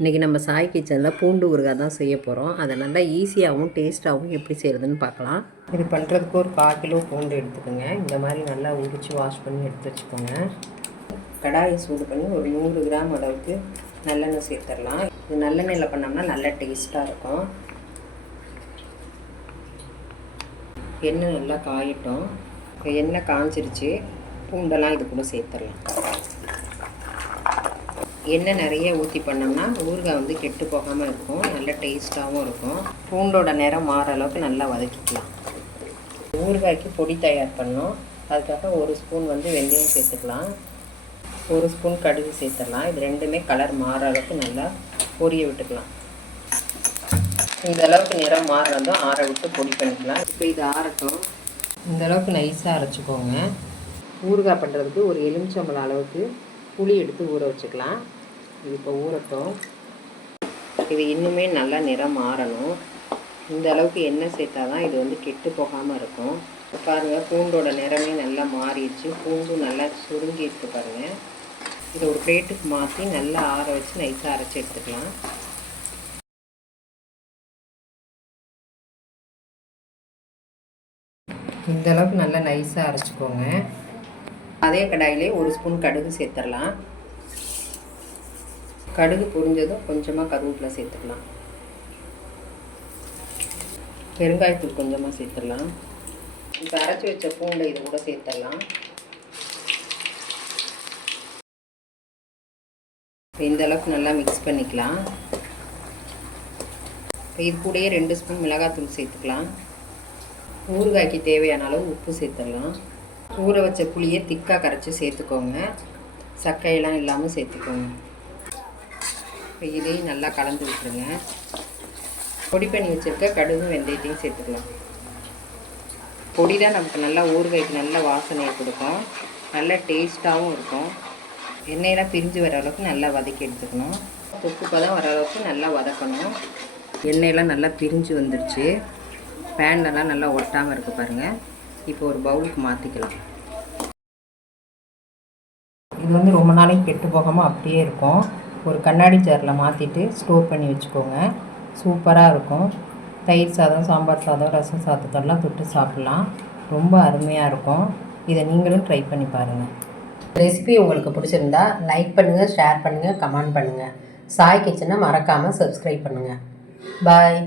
இன்றைக்கி நம்ம சாய் கிச்சனில் பூண்டு ஊறுகாய் தான் செய்ய போகிறோம். அதை நல்லா ஈஸியாகவும் டேஸ்ட்டாகவும் எப்படி செய்கிறதுன்னு பார்க்கலாம். இது பண்ணுறதுக்கு ஒரு 1/4 கிலோ பூண்டு எடுத்துக்கோங்க. இந்த மாதிரி நல்லா உரித்து வாஷ் பண்ணி எடுத்து வச்சுக்கோங்க. கடாயை சூடு பண்ணி ஒரு 100 கிராம் அளவுக்கு நல்லெண்ணெய் சேர்த்துடலாம். இது நல்லெண்ணெயில் பண்ணோம்னா நல்லா டேஸ்ட்டாக இருக்கும். எண்ணெய் நல்லா காயட்டும். எண்ணெய் காஞ்சிருச்சு. பூண்டெல்லாம் இது கூட சேர்த்துடலாம். எண்ணெய் நிறைய ஊற்றி பண்ணோம்னா ஊறுகாய் வந்து கெட்டு போகாமல் இருக்கும், நல்ல டேஸ்ட்டாகவும் இருக்கும். பூண்டோட நிறம் மாற அளவுக்கு நல்லா வதக்கிக்கலாம். ஊறுகாய்க்கு பொடி தயார் பண்ணோம். அதுக்காக 1 ஸ்பூன் வந்து வெந்தயம் சேர்த்துக்கலாம், 1 ஸ்பூன் கடுகு சேர்த்துடலாம். இது ரெண்டுமே கலர் மாற அளவுக்கு நல்லா பொரிய விட்டுக்கலாம். இந்த அளவுக்கு நிறம் மாறுறதும் ஆற விட்டு பொடி பண்ணிக்கலாம். இப்போ இது ஆறட்டும். இந்த அளவுக்கு நைஸாக அரைச்சிக்கோங்க. ஊறுகாய் பண்ணுறதுக்கு ஒரு எலுமிச்சம்பழம் அளவுக்கு புளி எடுத்து ஊற வச்சுக்கலாம். இது இப்போ ஊறட்டும். இது இன்னுமே நல்லா நிறம் மாறணும். இந்த அளவுக்கு எண்ணெய் சேர்த்தா தான் இது வந்து கெட்டு போகாமல் இருக்கும். பாருங்கள், பூண்டோட நிறமே நல்லா மாறிடுச்சு. பூண்டு நல்லா சுருங்கி இருக்கு பாருங்கள். இதை ஒரு பிளேட்டுக்கு மாற்றி நல்லா ஆற வச்சு நைஸாக அரைச்சி எடுத்துக்கலாம். இந்த அளவுக்கு நல்லா நைஸாக அரைச்சிக்கோங்க. அதே கடாயிலே 1 ஸ்பூன் கடுகு சேர்த்துடலாம். கடுகு பொரிஞ்சதும் கொஞ்சமாக கருவேப்பிலை சேர்த்துடலாம். பெருங்காயத்தூள் கொஞ்சமாக சேர்த்துடலாம். இப்போ அரைச்சி வச்ச பூண்டை இது கூட சேர்த்துடலாம். இந்த அளவுக்கு நல்லா மிக்ஸ் பண்ணிக்கலாம். இது கூடயே 2 ஸ்பூன் மிளகாத்தூள் சேர்த்துக்கலாம். ஊறுகாய்க்கு தேவையான அளவு உப்பு சேர்த்துடலாம். ஊற வச்ச புளியை திக்காக கரைச்சி சேர்த்துக்கோங்க. சக்கையெல்லாம் இல்லாமல் சேர்த்துக்கோங்க. இப்போ இதையும் நல்லா கலந்து விட்டுருங்க. பொடி பண்ணி வச்சுருக்க கடுகும் வெந்தயத்தையும் சேர்த்துக்கலாம். பொடி தான் நமக்கு நல்லா ஊறுகாய்க்கு நல்ல வாசனையை கொடுக்கும், நல்ல டேஸ்ட்டாகவும் இருக்கும். எண்ணெயெல்லாம் பிரிஞ்சு வர அளவுக்கு நல்லா வதக்கி எடுத்துக்கணும். தொக்கு பதம் வர அளவுக்கு நல்லா வதக்கணும். எண்ணெயெல்லாம் நல்லா பிரிஞ்சு வந்துடுச்சு. பேன்லலாம் நல்லா ஒட்டாமல் இருக்குது பாருங்கள். இப்போ ஒரு பவுலுக்கு மாற்றிக்கலாம். இது வந்து ரொம்ப நாளைக்கு கெட்டு போகாமல் அப்படியே இருக்கும். ஒரு கண்ணாடி ஜாரில் மாற்றிட்டு ஸ்டோர் பண்ணி வச்சுக்கோங்க. சூப்பராக இருக்கும். தயிர் சாதம், சாம்பார் சாதம், ரசம் சாதத்தெல்லாம் தொட்டு சாப்பிட்லாம். ரொம்ப அருமையாக இருக்கும். இதை நீங்களும் ட்ரை பண்ணி பாருங்கள். ரெசிபி உங்களுக்கு பிடிச்சிருந்தா லைக் பண்ணுங்கள், ஷேர் பண்ணுங்கள், கமெண்ட் பண்ணுங்கள். சாய் கிச்சனை மறக்காமல் சப்ஸ்கிரைப் பண்ணுங்கள். பாய்.